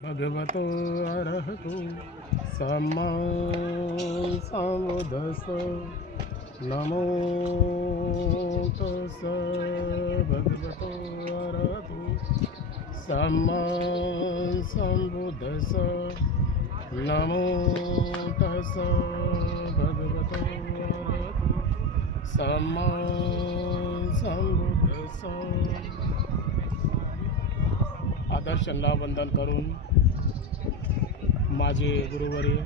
भगवतो अरहतो सम्मा सम्बुद्धस्स नमो तस्स भगवतो अरहतो सम्मा सम्बुद्धस्स नमो तस्स भगवतो अरहतो सम्मा सम्बुद्धस्स। आदर्शंना वंदन करून माझे गुरुवर्य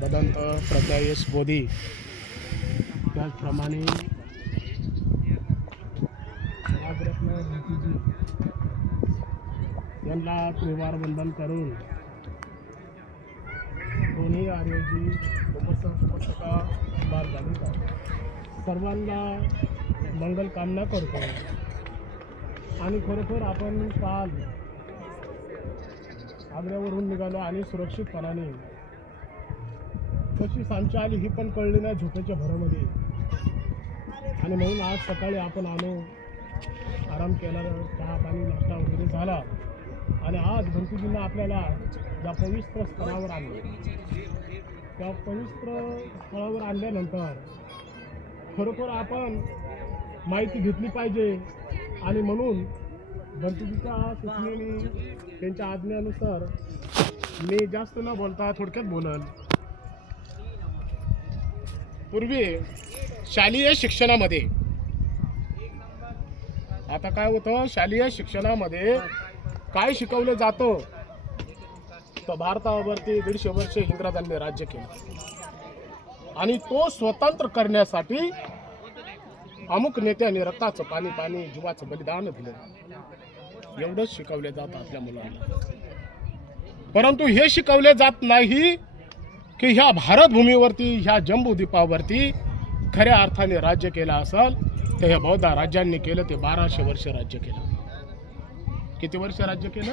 भदंत प्रत्यायश बोधी त्याचप्रमाणे राजरत्न ज्योतिजी यांना त्रिवार वंदन करून दोन्ही आर्यजी उपस्थिका बार झाले सर्वांना मंगल कामना करतो। आणि खरोखर आपण काल आग्र्यावरून निघालो आणि सुरक्षितपणाने कशी सांची आली ही पण कळली नाही झोपेच्या भरामध्ये। आणि म्हणून आज सकाळी आपण आलो, आराम केला, चहा पाणी नाश्ता वगैरे झाला आणि आज भंतीजींना आपल्याला ज्या पवित्र स्थळावर आणलं, त्या पवित्र स्थळावर आणल्यानंतर खरोखर आपण माहिती घेतली पाहिजे। आणि म्हणून भंतीजीच्या सूचनेने त्यांच्या आज्ञेनुसार मी जास्त न बोलता थोडक्यात बोलल। पूर्वी शालेय शिक्षणामध्ये आता काय होतं, शालेय शिक्षणामध्ये काय शिकवलं जातं तर भारतावरती 150 वर्ष इंग्रजांनी राज्य केलं आणि तो स्वतंत्र करण्यासाठी अमुक नेत्यांनी रक्ताचं पाणी पाणी जीवाचं बलिदान दिलं, एवढंच शिकवले जातं आपल्या मुलांना। परंतु हे शिकवले जात नाही की ह्या भारतभूमीवरती, ह्या जम्बूद्वीपावरती खऱ्या अर्थाने राज्य केलं असेल तर ह्या बौद्ध राज्यांनी केलं ते 1200 वर्ष राज्य केलं। किती वर्ष राज्य केलं?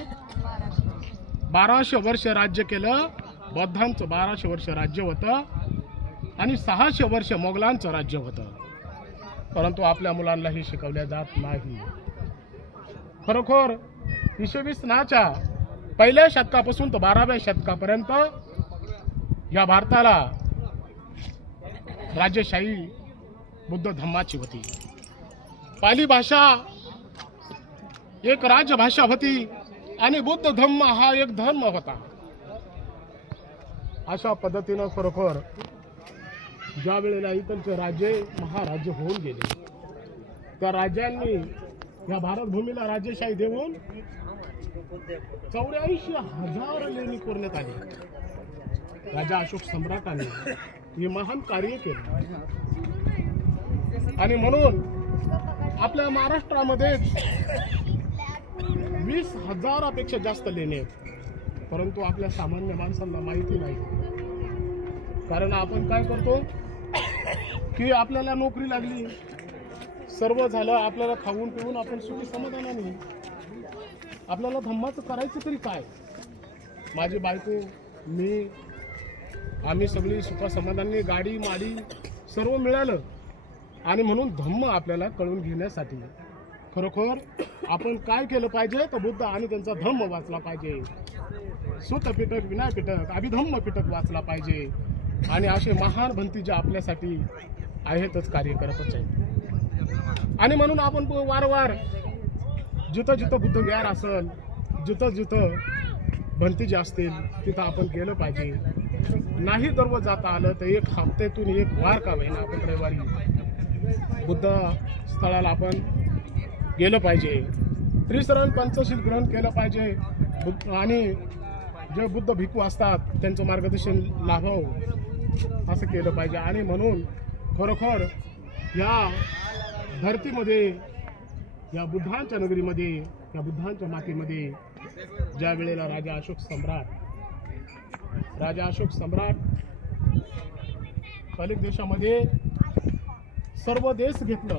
1200 वर्ष राज्य केलं। बौद्धांचं 1200 वर्ष राज्य होतं आणि 600 वर्ष मोगलांचं राज्य होतं। परंतु आपल्या मुलांना हे शिकवल्या जात नाही। खरोखर इसवी सनाच्या पहिल्या शतकापासून तर 12व्या शतकापर्यंत या भारताला राजेशाही बुद्ध धम्माची होती। पाली भाषा एक राजभाषा होती आणि बुद्ध धम्म हा एक धर्म होता। अशा पद्धतीनं खरोखर ज्या वेळेला इकडचे राजे महाराज्य होऊन गेले, त्या राज्यांनी या भारतभूमीला राजेशाही देऊन 84,000 लेणी कोरण्यात आली। राजा अशोक सम्राटाने हे महान कार्य केले आणि म्हणून आपल्या महाराष्ट्रामध्ये 20,000पेक्षा जास्त लेणी आहेत। परंतु आपल्या सामान्य माणसांना माहिती नाही, कारण आपण काय करतो की आपल्याला नोकरी लागली, सर्व झालं, आपल्याला खाऊन पिऊन आपण सुखी समाधानाने, आपल्याला धम्माचं करायचं तरी काय? माझी बायको, मी, आम्ही सगळी सुख समाधानाने, गाडी माडी सर्व मिळालं आणि म्हणून धम्म आपल्याला कळून घेण्यासाठी खरोखर आपण काय केलं पाहिजे तर बुद्ध आणि त्यांचा धम्म वाचला पाहिजे। सुत पिटक विना पिटक अभिधम्म पिटक वाचला पाहिजे आणि असे महान भंतीजी आपल्यासाठी आहेतच, कार्य करतच आहेत। आणि म्हणून आपण वारंवार जिथं जिथं बुद्ध विहार असेल, जिथं जिथं भंतीजी असतील तिथं आपण गेलं पाहिजे। नाही दररोज जाता आलं तर एक हप्त्यातून एक वार का होईना आपण रविवारी बुद्ध स्थळाला आपण गेलं पाहिजे। त्रिशरण पंचशील ग्रहण केलं पाहिजे आणि जे बुद्ध भिक्खू असतात त्यांचं मार्गदर्शन लाभावं असं केलं पाहिजे। आणि म्हणून खरोखर या धरतीमध्ये, या बुद्धांच्या नगरीमध्ये, या बुद्धांच्या मातीमध्ये ज्या वेळेला राजा अशोक सम्राट कलिंग देशामध्ये सर्व देश घेतलं,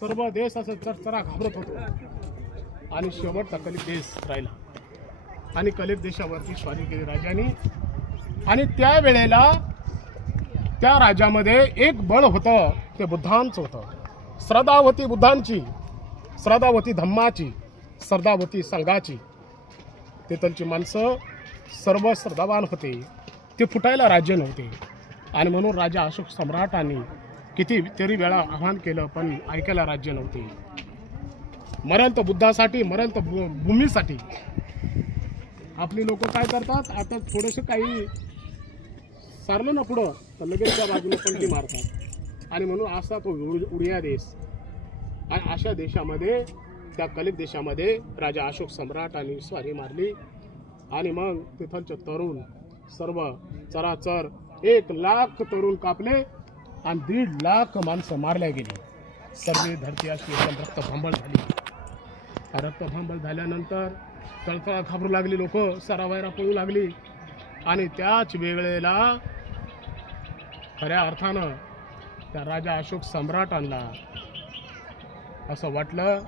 सर्व देश असं चरचरा घाबरत होतो आणि शेवटचा कलिंग देश राहिला आणि कलिंग देशावरती स्वारी केली राजाने। आणि त्या वेळेला त्या राजामध्ये एक बळ होतं, ते बुद्धांचं होतं। श्रद्धा होती बुद्धांची, श्रद्धा होती धम्माची, श्रद्धावती संघाची तिथलची माणसं सर्व श्रद्धावान होते, ते फुटायला राज्य नव्हते. आणि म्हणून राजा अशोक सम्राटांनी किती तरी वेळा आव्हान केलं, पण ऐकायला राज्य नव्हते. मरण तर बुद्धासाठी, मरण तर भूमीसाठी. आपली लोक काय करतात, आता थोडंसं काही सारलं ना पुढं तर लगेच त्या बाजूने पलटी मारतात. आणि म्हणून असा तो उडिया देश. आणि अशा देशामध्ये, त्या कलिक देशामध्ये राजा अशोक सम्राटांनी स्वारी मारली. आणि मग तिथलचे तरुण सर्व चराचर 1,00,000 तरुण कापले आणि 1,50,000 माणसं मारल्या गेली. सर्व धरती अशी एकदम रक्तभांबळ झाली. रक्तभांबळ झाल्यानंतर तळतळा घाबरू लागली, लोक सरावायरा पळू लागली. आणि त्याच वेळेला खऱ्या अर्थानं त्या राजा अशोक सम्राटांना असं वाटलं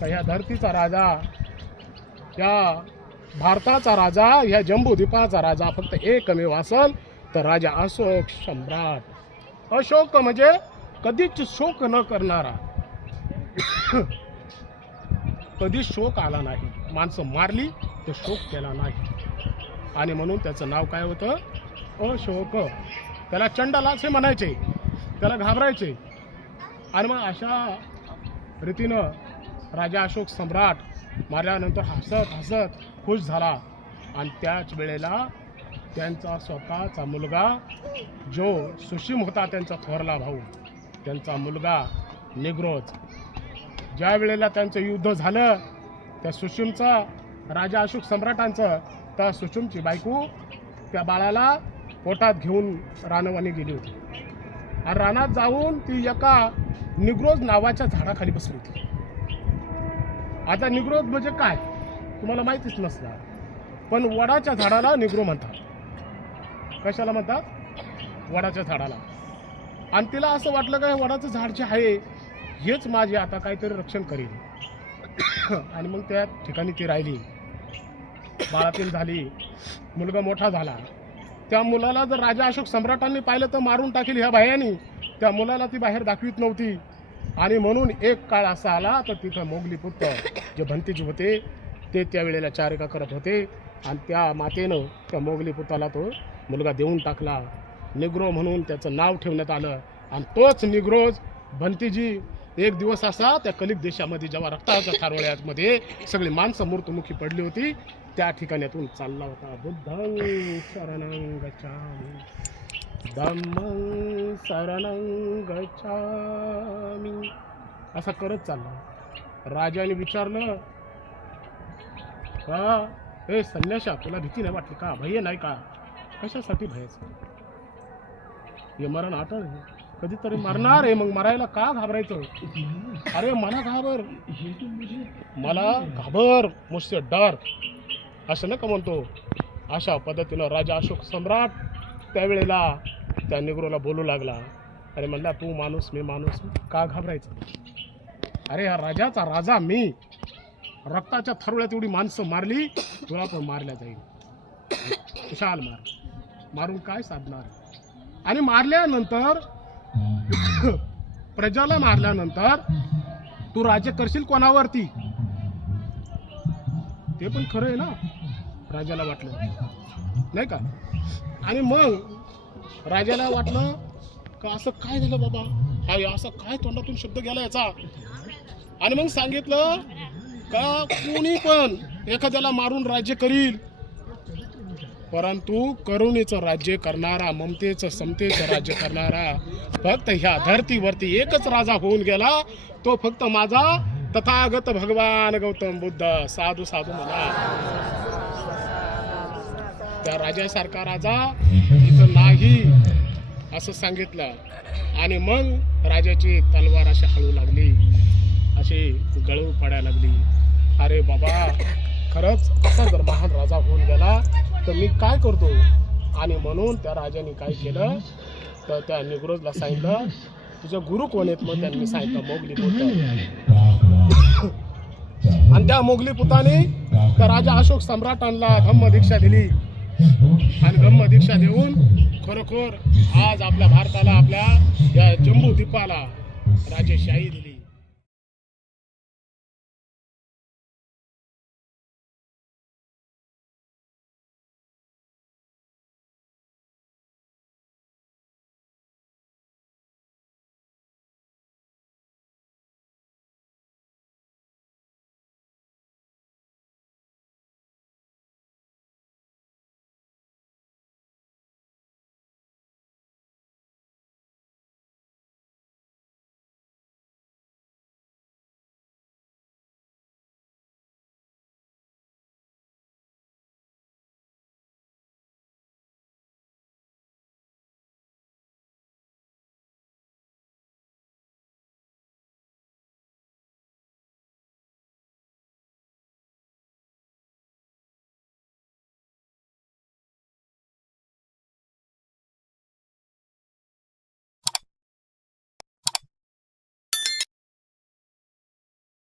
का ह्या धरतीचा राजा, या भारताचा राजा, ह्या जम्बूद्वीपाचा राजा फक्त एकमेव असेल तर राजा अशोक सम्राट. अशोक म्हणजे कधीच शोक न करणारा, कधी शोक आला नाही. माणसं मारली तर शोक केला नाही. आणि म्हणून त्याचं नाव काय होतं, अशोक. त्याला चंडाला असे म्हणायचे, त्याला घाबरायचे. आणि मग अशा रीतीनं राजा अशोक सम्राट मारल्यानंतर हसत हसत खुश झाला. आणि त्याच वेळेला त्यांचा स्वतःचा मुलगा जो सुशीम होता, त्यांचा थोरला भाऊ, त्यांचा मुलगा निग्रोज, ज्या वेळेला त्यांचं युद्ध झालं त्या सुशीमचा, राजा अशोक सम्राटांचं, त्या सुशीमची बायको त्या बाळाला पोटात घेऊन रानवानी गेली होती. आणि रानात जाऊन ती एका निग्रोज नावाच्या झाडाखाली बसली होती. आता निग्रोज म्हणजे काय तुम्हाला माहितीच नसणार, पण वडाच्या झाडाला निग्रो म्हणतात. कशाला म्हणतात, वडाच्या झाडाला. आणि तिला असं वाटलं का वडाचं झाड जे आहे हेच माझे आता काहीतरी रक्षण करेल. आणि मग त्या ठिकाणी ती राहिली. बाळातीन झाली, मुलगा मोठा झाला. त्या मुलाला जर राजा अशोक सम्राटांनी पाहिलं तर मारून टाकेल ह्या बाह्यांनी. त्या मुलाला ती बाहेर दाखवित नव्हती. आणि म्हणून एक काळ असा आला तर तिथं मोगली पुत्र जे भंतीजी होते ते त्यावेळेला चारिका करत होते. आणि त्या मातेनं त्या मोगली पुत्राला तो मुलगा देऊन टाकला. निग्रो म्हणून त्याचं नाव ठेवण्यात आलं. आणि तोच निग्रोज भंतीजी एक दिवस असा त्या कलिक देशामध्ये जेव्हा रक्ताच्या थारोळ्यामध्ये सगळी माणसं मृत्युमुखी पडली होती त्या ठिकाणातून चालला होता. बुद्धं शरणं गच्छामि, धम्मं शरणं गच्छामि, असं करत चालला. राजाने विचारलं का ए संन्यासा, तुला भीती नाही वाटली का, भय नाही का? कशासाठी भयाचं? हे मरण अटळ आहे, कधीतरी मरणार आहे, मग मरायला का घाबरायचं? अरे मला घाबर, मला घाबर, मुझसे डर, असं नका म्हणतो. अशा पद्धतीनं राजा अशोक सम्राट त्यावेळेला त्या निग्रोला बोलू लागला. अरे म्हणला तू माणूस मी माणूस, का घाबरायचं? अरे हा राजाचा राजा मी, रक्ताच्या थरोळ्यात एवढी माणसं मारली, तुला पण मारल्या जाईल. विशाल मारून काय साधणार? आणि मारल्यानंतर प्रजाला मारल्यानंतर तू राज्य करशील कोणावरती? ते पण खरं आहे ना, राजाला वाटलं नाही का? आणि मग राजाला वाटलं का असं काय झालं बाबा, हा असं काय तोंडातून शब्द गेला याचा? आणि मग सांगितलं का कोणी पण एखाद्याला मारून राज्य करील, परंतु करुणेचं राज्य करणारा, ममतेचं समतेचं राज्य करणारा फक्त ह्या धरतीवरती एकच राजा होऊन गेला, तो फक्त माझा तथागत भगवान गौतम बुद्ध. साधू साधू म्हणा, त्या राजासारखा राजा इथं नाही असं सांगितलं. आणि मग राजाची तलवार अशी हळू लागली, अशी गळू पडायला लागली. अरे बाबा, खरंच असा जर महान राजा होऊन गेला तर मी काय करतो? आणि म्हणून त्या राजाने काय केलं तर त्या निग्रोजला सांगितलं तुझे गुरु कोण आहेत? मग त्यांनी सांगितलं मोगली पुत्र. आणि त्या मोगली पुताने त्या राजा अशोक सम्राटांना धम्म दीक्षा दिली. आणि धम्म दीक्षा देऊन खरोखर आज आपल्या भारताला, आपल्या या जम्बू द्वीपाला राजेशाही दिली.